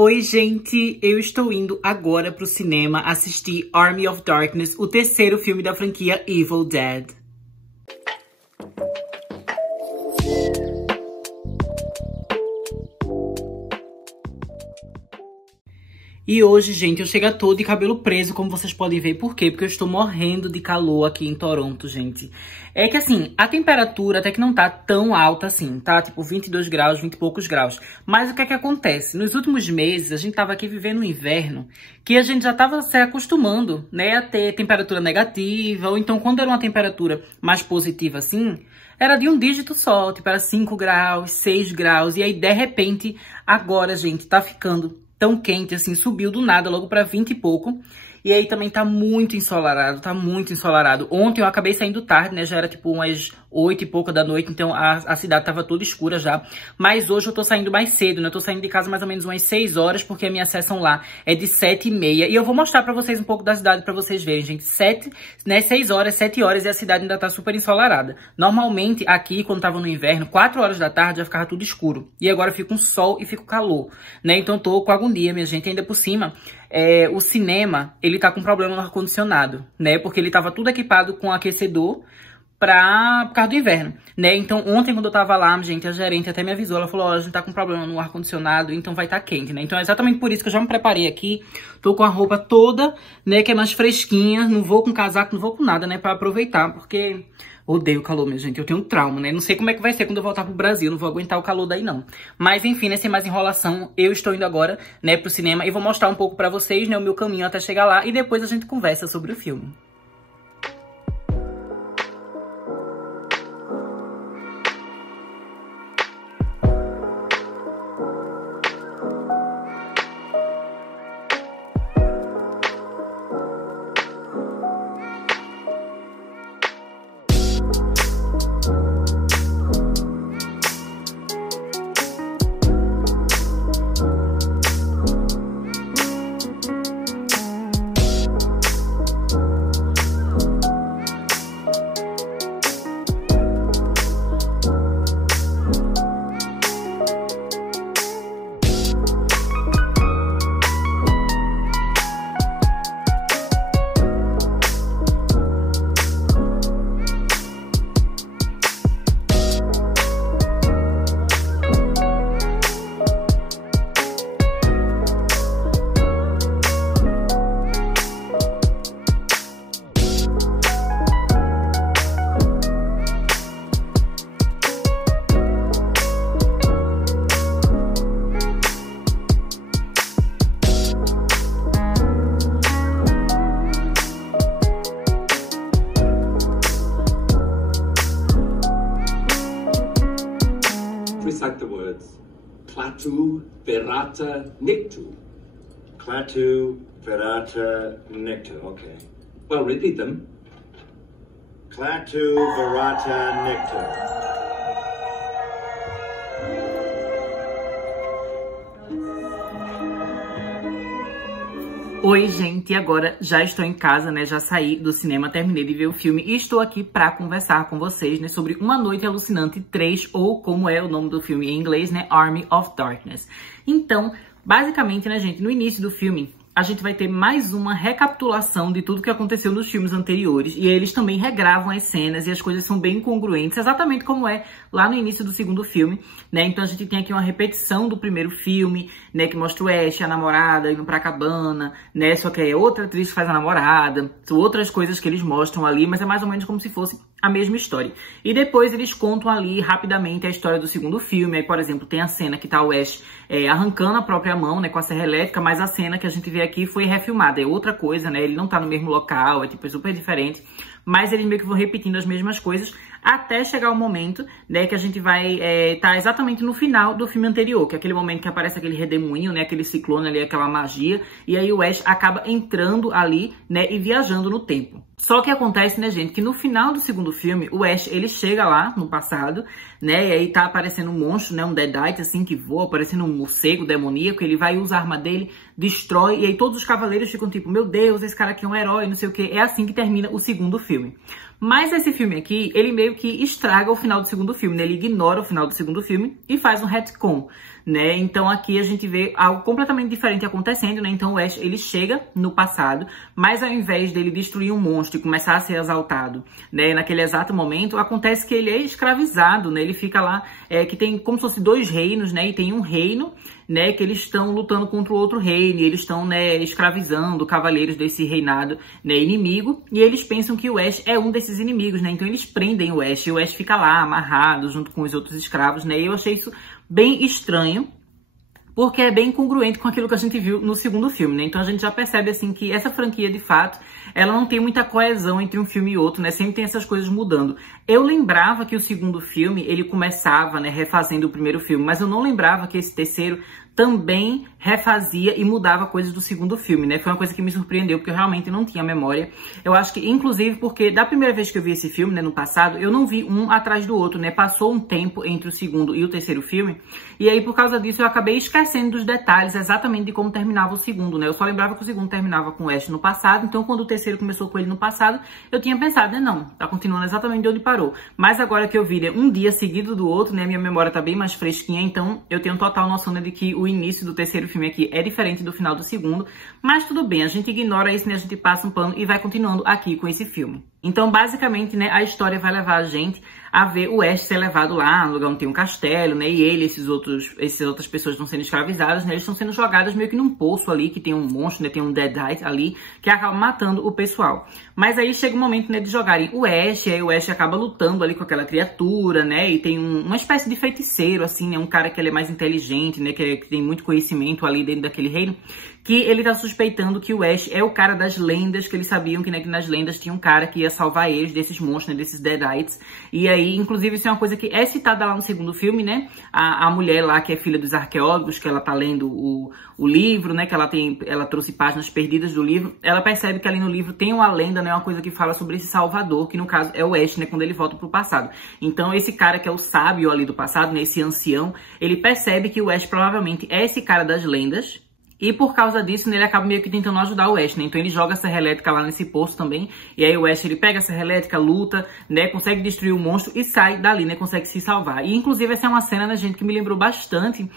Oi, gente! Eu estou indo agora pro cinema assistir Army of Darkness, o terceiro filme da franquia Evil Dead. E hoje, gente, eu chego todo de cabelo preso, como vocês podem ver. Por quê? Porque eu estou morrendo de calor aqui em Toronto, gente. É que assim, a temperatura até que não tá tão alta assim, tá? Tipo 22 graus, 20 e poucos graus. Mas o que é que acontece? Nos últimos meses, a gente tava aqui vivendo um inverno que a gente já tava se acostumando, né, a ter temperatura negativa. Ou então, quando era uma temperatura mais positiva assim, era de um dígito só, tipo era 5 graus, 6 graus. E aí, de repente, agora, gente, tá ficando tão quente, assim, subiu do nada, logo pra 20 e pouco. E aí também tá muito ensolarado, tá muito ensolarado. Ontem eu acabei saindo tarde, né, já era tipo umas 8 e pouca da noite, então a cidade tava toda escura já. Mas hoje eu tô saindo mais cedo, né, eu tô saindo de casa mais ou menos umas 6 horas, porque a minha sessão lá é de 7h30. E eu vou mostrar pra vocês um pouco da cidade pra vocês verem, gente. 6 horas, 7 horas e a cidade ainda tá super ensolarada. Normalmente aqui, quando tava no inverno, 4 horas da tarde já ficava tudo escuro. E agora fica um sol e fica um calor, né, então eu tô com agonia, minha gente, ainda por cima. O cinema, ele tá com problema no ar-condicionado, né? Porque ele tava tudo equipado com aquecedor por causa do inverno, né? Então, ontem, quando eu tava lá, gente, a gerente até me avisou. Ela falou, ó, a gente tá com problema no ar-condicionado, então vai tá quente, né? Então, é exatamente por isso que eu já me preparei aqui. Tô com a roupa toda, né, que é mais fresquinha. Não vou com casaco, não vou com nada, né, pra aproveitar, porque odeio o calor, minha gente. Eu tenho um trauma, né? Não sei como é que vai ser quando eu voltar pro Brasil. Não vou aguentar o calor daí, não. Mas, enfim, né? Sem mais enrolação, eu estou indo agora, né, pro cinema. E vou mostrar um pouco pra vocês, né, o meu caminho até chegar lá. E depois a gente conversa sobre o filme. Recite the words. Clatu, verata, nictu. Clatu, verata, nictu. Okay. Well, repeat them. Clatu, verata, nictu. Oi, gente, e agora já estou em casa, né, já saí do cinema, terminei de ver o filme e estou aqui pra conversar com vocês, né, sobre Uma Noite Alucinante 3, ou como é o nome do filme em inglês, né, Army of Darkness. Então, basicamente, né, gente, no início do filme, a gente vai ter mais uma recapitulação de tudo que aconteceu nos filmes anteriores. E eles também regravam as cenas e as coisas são bem congruentes, exatamente como é lá no início do segundo filme, né? Então a gente tem aqui uma repetição do primeiro filme, né? Que mostra o Ash, a namorada, indo pra cabana, né? Só que é outra atriz que faz a namorada. São outras coisas que eles mostram ali, mas é mais ou menos como se fosse a mesma história. E depois eles contam ali rapidamente a história do segundo filme. Aí, por exemplo, tem a cena que tá o Ash arrancando a própria mão, né, com a serra elétrica, mas a cena que a gente vê aqui foi refilmada, é outra coisa, né, ele não tá no mesmo local, é tipo é super diferente, mas eles meio que vão repetindo as mesmas coisas até chegar o momento, né, que a gente vai tá exatamente no final do filme anterior, que é aquele momento que aparece aquele redemoinho, né, aquele ciclone ali, aquela magia, e aí o Ash acaba entrando ali, né, e viajando no tempo. Só que acontece, né, gente, que no final do segundo filme, o Ash, ele chega lá no passado, né, e aí tá aparecendo um monstro, né, um Deadite, assim, que voa, parecendo um morcego demoníaco, ele vai usar a arma dele, destrói, e aí todos os cavaleiros ficam tipo, meu Deus, esse cara aqui é um herói, não sei o que. É assim que termina o segundo filme. Mas esse filme aqui, ele meio que estraga o final do segundo filme, né? Ele ignora o final do segundo filme e faz um retcon, né? Então aqui a gente vê algo completamente diferente acontecendo, né? Então o Ash, ele chega no passado, mas ao invés dele destruir um monstro e começar a ser exaltado, né? Naquele exato momento, acontece que ele é escravizado, né? Ele fica lá, que tem como se fosse 2 reinos, né? E tem um reino, né, que eles estão lutando contra o outro reino, e eles estão, né, escravizando cavaleiros desse reinado, né, inimigo, e eles pensam que o Ash é um desses inimigos, né, então eles prendem o Ash, e o Ash fica lá amarrado junto com os outros escravos, né, e eu achei isso bem estranho, porque é bem congruente com aquilo que a gente viu no segundo filme, né? Então a gente já percebe, assim, que essa franquia, de fato, ela não tem muita coesão entre um filme e outro, né? Sempre tem essas coisas mudando. Eu lembrava que o segundo filme, ele começava, né, refazendo o primeiro filme, mas eu não lembrava que esse terceiro também refazia e mudava coisas do segundo filme, né? Foi uma coisa que me surpreendeu, porque eu realmente não tinha memória. Eu acho que, inclusive, porque da primeira vez que eu vi esse filme, né, no passado, eu não vi um atrás do outro, né? Passou um tempo entre o segundo e o terceiro filme, e aí, por causa disso, eu acabei esquecendo dos detalhes exatamente de como terminava o segundo, né? Eu só lembrava que o segundo terminava com o Ash no passado, então quando o terceiro começou com ele no passado, eu tinha pensado, né, não, tá continuando exatamente de onde parou. Mas agora que eu vi, né, um dia seguido do outro, né, minha memória tá bem mais fresquinha, então eu tenho total noção, né, de que o início do terceiro filme aqui é diferente do final do segundo, mas tudo bem, a gente ignora isso, né, a gente passa um pano e vai continuando aqui com esse filme. Então, basicamente, né, a história vai levar a gente a ver o Ash ser levado lá no lugar onde tem um castelo, né, e ele, essas outras pessoas estão sendo escravizadas, né, eles estão sendo jogadas meio que num poço ali, que tem um monstro, né, tem um Deadite ali, que acaba matando o pessoal. Mas aí chega um momento, né, de jogarem o Ash, e aí o Ash acaba lutando ali com aquela criatura, né, e tem uma espécie de feiticeiro, assim, né, um cara que ele é mais inteligente, né, que tem muito conhecimento ali dentro daquele reino, que ele tá suspeitando que o Ash é o cara das lendas, que eles sabiam que, né, que nas lendas tinha um cara que ia salvar eles desses monstros, né, desses Deadites. E aí, inclusive, isso é uma coisa que é citada lá no segundo filme, né? A mulher lá, que é filha dos arqueólogos, que ela tá lendo o livro, né? Que ela trouxe páginas perdidas do livro. Ela percebe que ali no livro tem uma lenda, né? Uma coisa que fala sobre esse salvador, que no caso é o Ash, né? Quando ele volta pro passado. Então, esse cara que é o sábio ali do passado, né? Esse ancião, ele percebe que o Ash provavelmente é esse cara das lendas. E por causa disso, né, ele acaba meio que tentando ajudar o Ash, né? Então ele joga a serra elétrica lá nesse poço também. E aí o Ash, ele pega a serra elétrica, luta, né? Consegue destruir o monstro e sai dali, né? Consegue se salvar. E inclusive essa é uma cena, né, gente, que me lembrou bastante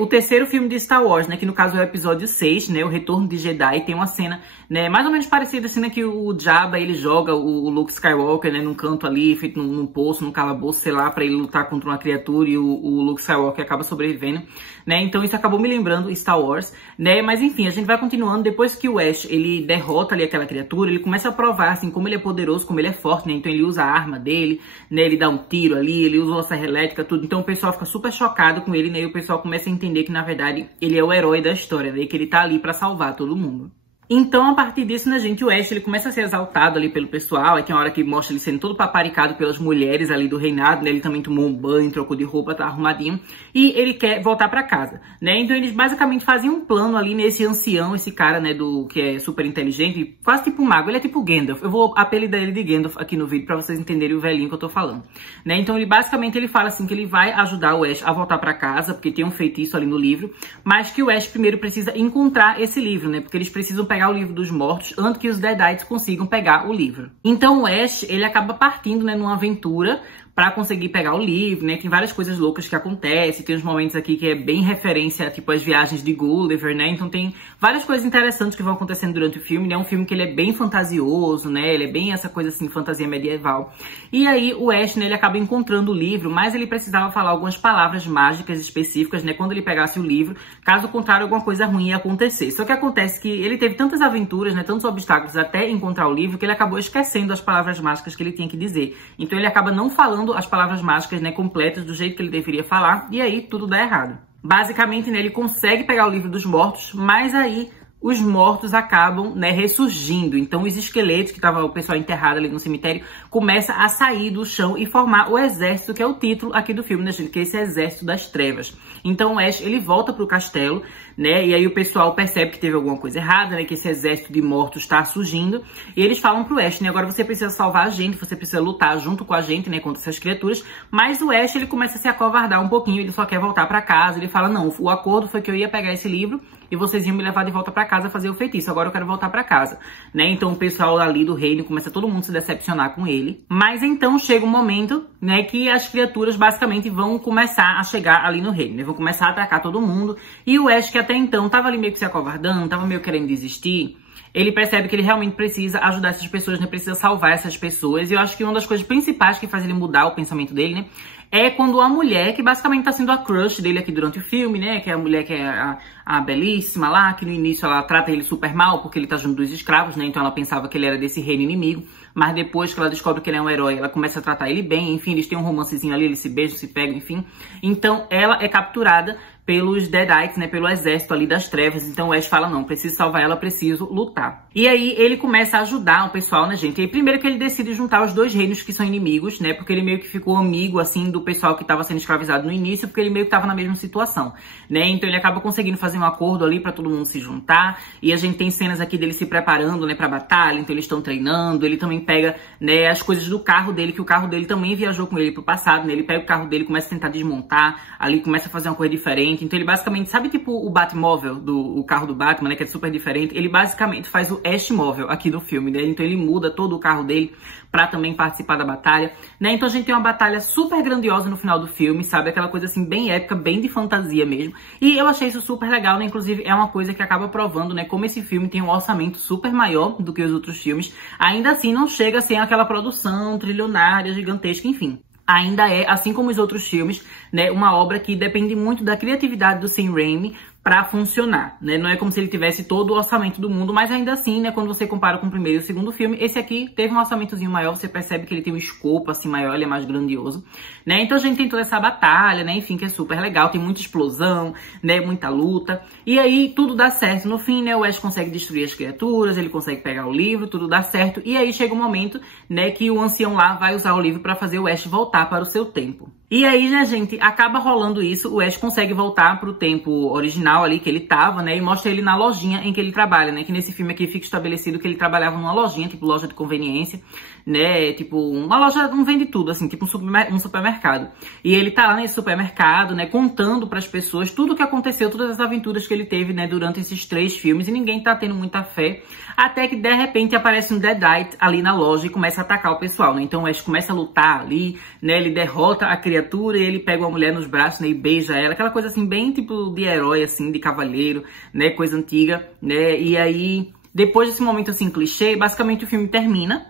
o terceiro filme de Star Wars, né? Que no caso é o episódio 6, né? O Retorno de Jedi. Tem uma cena, né, mais ou menos parecida assim, né? Que o Jabba, ele joga o Luke Skywalker, né? Num canto ali, feito num poço, num calabouço, sei lá, pra ele lutar contra uma criatura. E o Luke Skywalker acaba sobrevivendo, né? Então isso acabou me lembrando Star Wars, né? Mas enfim, a gente vai continuando. Depois que o Ash, ele derrota ali aquela criatura, ele começa a provar, assim, como ele é poderoso, como ele é forte, né? Então ele usa a arma dele, né? Ele dá um tiro ali, ele usa a serra elétrica, tudo. Então o pessoal fica super chocado com ele, né? E o pessoal começa a entender que, na verdade, ele é o herói da história, né? E que ele tá ali pra salvar todo mundo. Então, a partir disso, né, gente, o Ash, ele começa a ser exaltado ali pelo pessoal. Aí tem uma hora que mostra ele sendo todo paparicado pelas mulheres ali do reinado, né? Ele também tomou um banho, trocou de roupa, tá arrumadinho. E ele quer voltar pra casa, né? Então, eles basicamente fazem um plano ali nesse ancião, esse cara, né, que é super inteligente, quase tipo um mago. Ele é tipo Gandalf. Eu vou apelidar ele de Gandalf aqui no vídeo pra vocês entenderem o velhinho que eu tô falando, né? Então, ele fala assim que ele vai ajudar o Ash a voltar pra casa, porque tem um feitiço ali no livro, mas que o Ash primeiro precisa encontrar esse livro, né? Porque eles precisam pegar o livro dos mortos antes que os Deadites consigam pegar o livro. Então o Ash, ele acaba partindo, né, numa aventura pra conseguir pegar o livro, né? Tem várias coisas loucas que acontecem, tem uns momentos aqui que é bem referência, tipo, as viagens de Gulliver, né? Então tem várias coisas interessantes que vão acontecendo durante o filme, né? É um filme que ele é bem fantasioso, né? Ele é bem essa coisa, assim, fantasia medieval. E aí o Ash, né, ele acaba encontrando o livro, mas ele precisava falar algumas palavras mágicas específicas, né? Quando ele pegasse o livro, caso contrário, alguma coisa ruim ia acontecer. Só que acontece que ele teve tantas aventuras, né? Tantos obstáculos até encontrar o livro, que ele acabou esquecendo as palavras mágicas que ele tinha que dizer. Então ele acaba não falando as palavras mágicas, né, completas do jeito que ele deveria falar, e aí tudo dá errado. Basicamente, né, ele consegue pegar o livro dos mortos, mas aí os mortos acabam, né, ressurgindo. Então os esqueletos, que tava o pessoal enterrado ali no cemitério, começa a sair do chão e formar o exército, que é o título aqui do filme, né, gente? Que é esse exército das trevas. Então o Ash, ele volta pro castelo, né? E aí o pessoal percebe que teve alguma coisa errada, né? Que esse exército de mortos tá surgindo. E eles falam pro Ash, né? Agora você precisa salvar a gente, você precisa lutar junto com a gente, né? Contra essas criaturas. Mas o Ash, ele começa a se acovardar um pouquinho, ele só quer voltar pra casa. Ele fala, não, o acordo foi que eu ia pegar esse livro e vocês iam me levar de volta pra casa fazer o feitiço. Agora eu quero voltar pra casa, né? Então o pessoal ali do reino começa todo mundo a se decepcionar com ele. Mas então chega um momento, né, que as criaturas basicamente vão começar a chegar ali no reino, né? Vão começar a atacar todo mundo. E o Ash, que até então tava ali meio que se acovardando, tava meio querendo desistir, ele percebe que ele realmente precisa ajudar essas pessoas, né? Precisa salvar essas pessoas. E eu acho que uma das coisas principais que faz ele mudar o pensamento dele, né? É quando a mulher, que basicamente tá sendo a crush dele aqui durante o filme, né? Que é a mulher que é a belíssima lá, que no início ela trata ele super mal porque ele tá junto dos escravos, né? Então ela pensava que ele era desse reino inimigo. Mas depois que ela descobre que ele é um herói, ela começa a tratar ele bem. Enfim, eles têm um romancezinho ali, eles se beijam, se pegam, enfim. Então ela é capturada pelos Deadites, né, pelo exército ali das trevas. Então o Ash fala, não, preciso salvar ela, preciso lutar. E aí ele começa a ajudar o pessoal, né, gente? E aí, primeiro que ele decide juntar os dois reinos que são inimigos, né, porque ele meio que ficou amigo, assim, do pessoal que tava sendo escravizado no início, porque ele meio que tava na mesma situação, né? Então ele acaba conseguindo fazer um acordo ali pra todo mundo se juntar. E a gente tem cenas aqui dele se preparando, né, pra batalha. Então eles estão treinando. Ele também pega, né, as coisas do carro dele, que o carro dele também viajou com ele pro passado, né? Ele pega o carro dele, começa a tentar desmontar, ali começa a fazer uma coisa diferente. Então ele basicamente, sabe tipo o Batmóvel, o carro do Batman, né, que é super diferente? Ele basicamente faz o Ashmóvel aqui do filme, né? Então ele muda todo o carro dele pra também participar da batalha, né? Então a gente tem uma batalha super grandiosa no final do filme, sabe? Aquela coisa assim, bem épica, bem de fantasia mesmo. E eu achei isso super legal, né? Inclusive é uma coisa que acaba provando, né, como esse filme tem um orçamento super maior do que os outros filmes. Ainda assim não chega a ser aquela produção trilionária, gigantesca, enfim. Ainda é, assim como os outros filmes, né, uma obra que depende muito da criatividade do Sam Raimi pra funcionar, né? Não é como se ele tivesse todo o orçamento do mundo, mas ainda assim, né, quando você compara com o primeiro e o segundo filme, esse aqui teve um orçamentozinho maior, você percebe que ele tem um escopo assim maior, ele é mais grandioso, né? Então a gente tem toda essa batalha, né, enfim, que é super legal, tem muita explosão, né, muita luta, e aí tudo dá certo. No fim, né, o Ash consegue destruir as criaturas, ele consegue pegar o livro, tudo dá certo, e aí chega um momento, né, que o ancião lá vai usar o livro pra fazer o Ash voltar para o seu tempo. E aí, né, gente, acaba rolando isso, o Ash consegue voltar pro tempo original ali que ele tava, né, e mostra ele na lojinha em que ele trabalha, né, que nesse filme aqui fica estabelecido que ele trabalhava numa lojinha, tipo loja de conveniência, né, tipo uma loja, não vende tudo, assim, tipo um supermercado. E ele tá lá nesse supermercado, né, contando pras pessoas tudo o que aconteceu, todas as aventuras que ele teve, né, durante esses 3 filmes, e ninguém tá tendo muita fé, até que de repente aparece um Deadite ali na loja e começa a atacar o pessoal, né, então o Ash começa a lutar ali, né, ele derrota a criatura e ele pega uma mulher nos braços, né, e beija ela, aquela coisa assim, bem tipo de herói, assim, de cavalheiro, né, coisa antiga, né, e aí, depois desse momento assim, clichê, basicamente o filme termina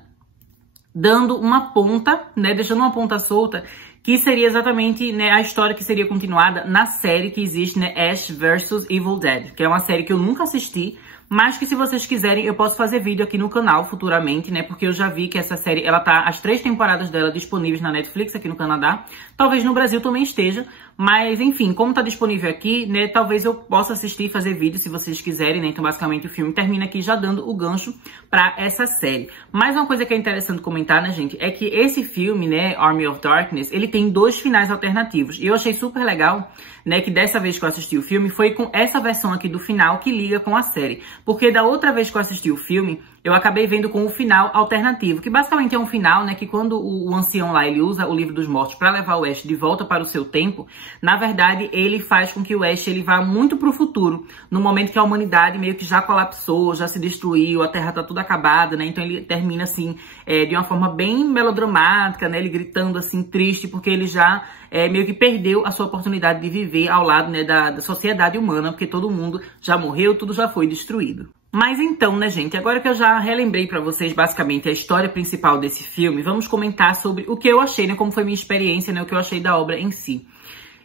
dando uma ponta, né, deixando uma ponta solta, que seria exatamente, né, a história que seria continuada na série que existe, né, Ash vs Evil Dead, que é uma série que eu nunca assisti, mas que se vocês quiserem eu posso fazer vídeo aqui no canal futuramente, né, porque eu já vi que essa série, ela tá, as 3 temporadas dela disponíveis na Netflix aqui no Canadá, talvez no Brasil também esteja, mas enfim, como tá disponível aqui, né, talvez eu possa assistir e fazer vídeo se vocês quiserem, né, então basicamente o filme termina aqui já dando o gancho pra essa série. Mas uma coisa que é interessante comentar, né, gente, é que esse filme, né, Army of Darkness, ele tem 2 finais alternativos, e eu achei super legal, né, que dessa vez que eu assisti o filme foi com essa versão aqui do final que liga com a série. Porque da outra vez que eu assisti o filme, eu acabei vendo com o final alternativo, que basicamente é um final, né, que quando o ancião lá, ele usa o livro dos mortos pra levar o Ash de volta para o seu tempo, na verdade, ele faz com que o Ash, ele vá muito pro futuro, no momento que a humanidade meio que já colapsou, já se destruiu, a Terra tá tudo acabada, né, então ele termina, assim, de uma forma bem melodramática, né, ele gritando, assim, triste, porque ele já meio que perdeu a sua oportunidade de viver ao lado, né, da sociedade humana, porque todo mundo já morreu, tudo já foi destruído. Mas então, né, gente, agora que eu já relembrei pra vocês basicamente a história principal desse filme, vamos comentar sobre o que eu achei, né, como foi minha experiência, né, o que eu achei da obra em si.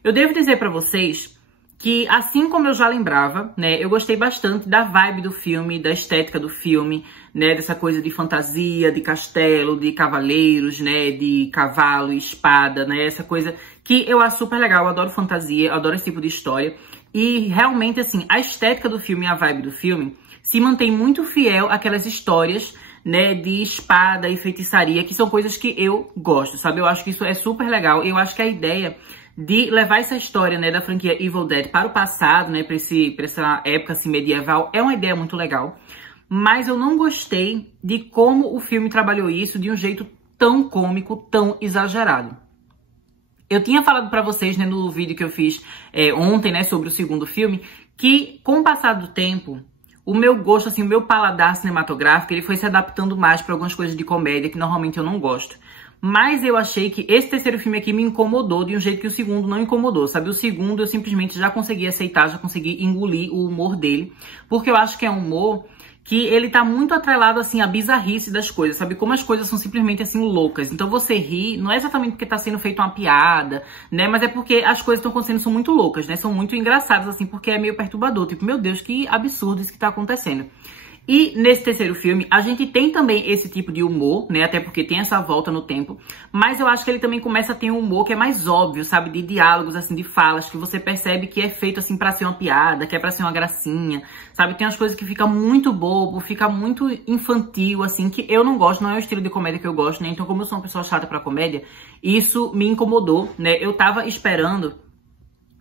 Eu devo dizer pra vocês que, assim como eu já lembrava, né, eu gostei bastante da vibe do filme, da estética do filme, né, dessa coisa de fantasia, de castelo, de cavaleiros, né, de cavalo e espada, né, essa coisa que eu acho super legal, eu adoro fantasia, eu adoro esse tipo de história. E realmente, assim, a estética do filme e a vibe do filme se mantém muito fiel àquelas histórias, né, de espada e feitiçaria, que são coisas que eu gosto, sabe? Eu acho que isso é super legal. Eu acho que a ideia de levar essa história, né, da franquia Evil Dead para o passado, né, pra essa época assim, medieval, é uma ideia muito legal. Mas eu não gostei de como o filme trabalhou isso de um jeito tão cômico, tão exagerado. Eu tinha falado pra vocês, né, no vídeo que eu fiz ontem, né, sobre o segundo filme, que com o passar do tempo, o meu gosto, assim, o meu paladar cinematográfico, ele foi se adaptando mais pra algumas coisas de comédia que normalmente eu não gosto. Mas eu achei que esse terceiro filme aqui me incomodou de um jeito que o segundo não incomodou, sabe? O segundo eu simplesmente já consegui aceitar, já consegui engolir o humor dele, porque eu acho que é um humor que ele tá muito atrelado, assim, à bizarrice das coisas, sabe? Como as coisas são simplesmente, assim, loucas. Então você ri, não é exatamente porque tá sendo feita uma piada, né? Mas é porque as coisas estão acontecendo, são muito loucas, né? São muito engraçadas, assim, porque é meio perturbador. Tipo, meu Deus, que absurdo isso que tá acontecendo. E nesse terceiro filme, a gente tem também esse tipo de humor, né? Até porque tem essa volta no tempo. Mas eu acho que ele também começa a ter um humor que é mais óbvio, sabe? De diálogos, assim, de falas, que você percebe que é feito, assim, pra ser uma piada, que é pra ser uma gracinha, sabe? Tem umas coisas que fica muito bobo, fica muito infantil, assim, que eu não gosto, não é o estilo de comédia que eu gosto, né? Então, como eu sou uma pessoa chata pra comédia, isso me incomodou, né? Eu tava esperando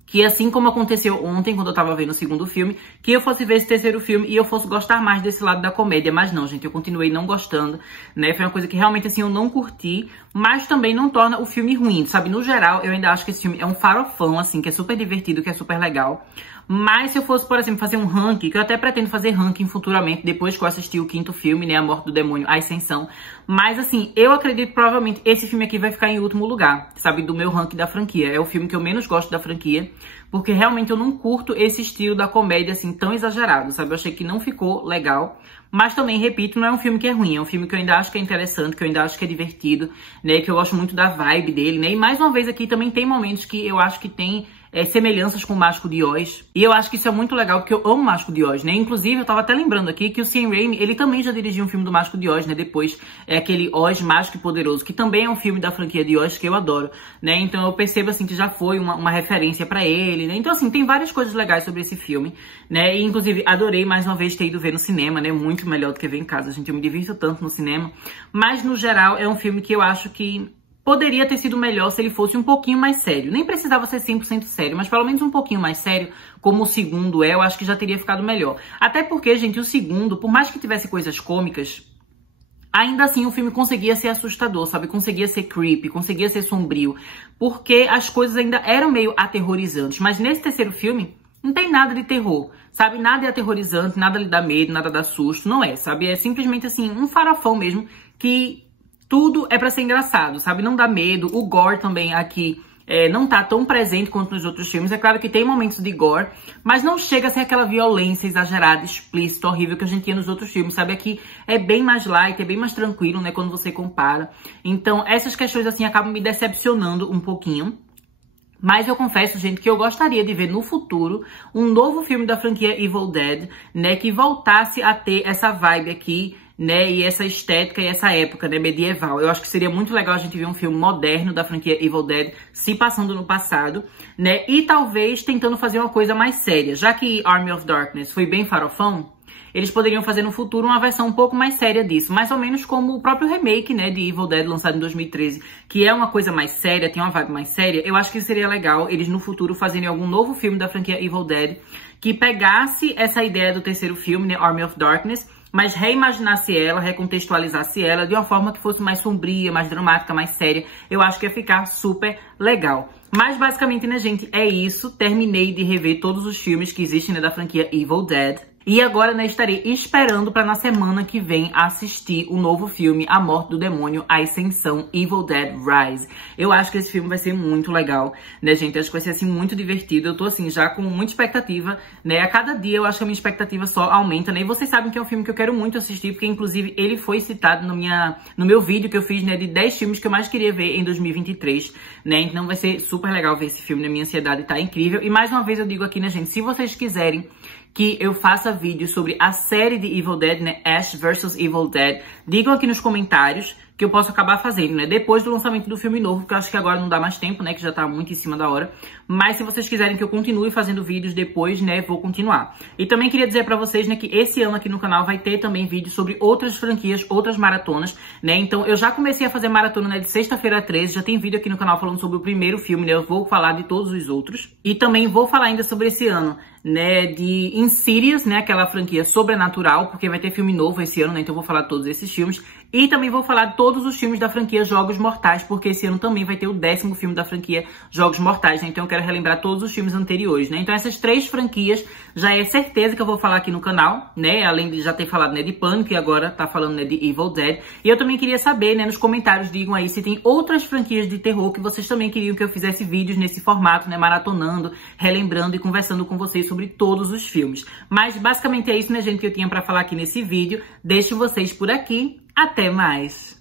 que, assim como aconteceu ontem, quando eu tava vendo o segundo filme, que eu fosse ver esse terceiro filme e eu fosse gostar mais desse lado da comédia. Mas não, gente, eu continuei não gostando, né? Foi uma coisa que realmente, assim, eu não curti, mas também não torna o filme ruim, sabe? No geral, eu ainda acho que esse filme é um farofão, assim, que é super divertido, que é super legal. Mas se eu fosse, por exemplo, fazer um ranking, que eu até pretendo fazer ranking futuramente, depois que eu assistir o quinto filme, né, A Morte do Demônio, A Ascensão. Mas, assim, eu acredito que provavelmente esse filme aqui vai ficar em último lugar, sabe, do meu ranking da franquia. É o filme que eu menos gosto da franquia, porque realmente eu não curto esse estilo da comédia, assim, tão exagerado, sabe? Eu achei que não ficou legal. Mas também, repito, não é um filme que é ruim, é um filme que eu ainda acho que é interessante, que eu ainda acho que é divertido, né, que eu gosto muito da vibe dele, né? E mais uma vez aqui também tem momentos que eu acho que tem semelhanças com o Mágico de Oz. E eu acho que isso é muito legal, porque eu amo o Mágico de Oz, né? Inclusive, eu tava até lembrando aqui que o Sam Raimi, ele também já dirigiu um filme do Mágico de Oz, né? Depois, aquele Oz Mágico e Poderoso, que também é um filme da franquia de Oz que eu adoro, né? Então eu percebo, assim, que já foi uma referência pra ele, né? Então, assim, tem várias coisas legais sobre esse filme, né? E, inclusive, adorei mais uma vez ter ido ver no cinema, né? Muito melhor do que ver em casa, gente. Eu me divirto tanto no cinema. Mas, no geral, é um filme que eu acho que poderia ter sido melhor se ele fosse um pouquinho mais sério. Nem precisava ser 100% sério, mas pelo menos um pouquinho mais sério, como o segundo eu acho que já teria ficado melhor. Até porque, gente, o segundo, por mais que tivesse coisas cômicas, ainda assim o filme conseguia ser assustador, sabe? Conseguia ser creepy, conseguia ser sombrio, porque as coisas ainda eram meio aterrorizantes. Mas nesse terceiro filme, não tem nada de terror, sabe? Nada é aterrorizante, nada lhe dá medo, nada dá susto, não é, sabe? É simplesmente, assim, um farofão mesmo, que tudo é pra ser engraçado, sabe? Não dá medo. O gore também aqui não tá tão presente quanto nos outros filmes. É claro que tem momentos de gore, mas não chega a ser aquela violência exagerada, explícita, horrível que a gente tinha nos outros filmes, sabe? Aqui é bem mais light, é bem mais tranquilo, né? Quando você compara. Então, essas questões, assim, acabam me decepcionando um pouquinho. Mas eu confesso, gente, que eu gostaria de ver no futuro um novo filme da franquia Evil Dead, né? Que voltasse a ter essa vibe aqui, né, e essa estética e essa época, né, medieval. Eu acho que seria muito legal a gente ver um filme moderno da franquia Evil Dead se passando no passado, né, e talvez tentando fazer uma coisa mais séria. Já que Army of Darkness foi bem farofão, eles poderiam fazer no futuro uma versão um pouco mais séria disso, mais ou menos como o próprio remake, né, de Evil Dead, lançado em 2013, que é uma coisa mais séria, tem uma vibe mais séria. Eu acho que seria legal eles no futuro fazerem algum novo filme da franquia Evil Dead que pegasse essa ideia do terceiro filme, né, Army of Darkness, mas reimaginasse ela, recontextualizasse ela de uma forma que fosse mais sombria, mais dramática, mais séria. Eu acho que ia ficar super legal. Mas basicamente, né, gente, é isso. Terminei de rever todos os filmes que existem, né, da franquia Evil Dead. E agora, né, estarei esperando para na semana que vem assistir o novo filme A Morte do Demônio, A Ascensão, Evil Dead Rise. Eu acho que esse filme vai ser muito legal, né, gente? Acho que vai ser, assim, muito divertido. Eu tô, assim, já com muita expectativa, né? A cada dia eu acho que a minha expectativa só aumenta, né? E vocês sabem que é um filme que eu quero muito assistir, porque, inclusive, ele foi citado no meu vídeo que eu fiz, né, de 10 filmes que eu mais queria ver em 2023, né? Então vai ser super legar ver esse filme, né? Minha ansiedade tá incrível. E mais uma vez eu digo aqui, né, gente? Se vocês quiserem que eu faça vídeos sobre a série de Evil Dead, né? Ash vs Evil Dead. Digam aqui nos comentários que eu posso acabar fazendo, né? Depois do lançamento do filme novo, porque eu acho que agora não dá mais tempo, né? Que já tá muito em cima da hora. Mas se vocês quiserem que eu continue fazendo vídeos depois, né? Vou continuar. E também queria dizer pra vocês, né? Que esse ano aqui no canal vai ter também vídeos sobre outras franquias, outras maratonas, né? Então eu já comecei a fazer maratona, né? De sexta-feira 13. Já tem vídeo aqui no canal falando sobre o primeiro filme, né? Eu vou falar de todos os outros. E também vou falar ainda sobre esse ano, né? De Insidious, né? Aquela franquia sobrenatural, porque vai ter filme novo esse ano, né? Então eu vou falar de todos esses filmes. E também vou falar de todos os filmes da franquia Jogos Mortais, porque esse ano também vai ter o 10º filme da franquia Jogos Mortais, né? Então eu quero relembrar todos os filmes anteriores, né? Então essas 3 franquias já é certeza que eu vou falar aqui no canal, né? Além de já ter falado, né, de Pânico e agora tá falando, né, de Evil Dead. E eu também queria saber, né, nos comentários, digam aí se tem outras franquias de terror que vocês também queriam que eu fizesse vídeos nesse formato, né? Maratonando, relembrando e conversando com vocês sobre todos os filmes. Mas basicamente é isso, né, gente, que eu tinha pra falar aqui nesse vídeo. Deixo vocês por aqui. Até mais!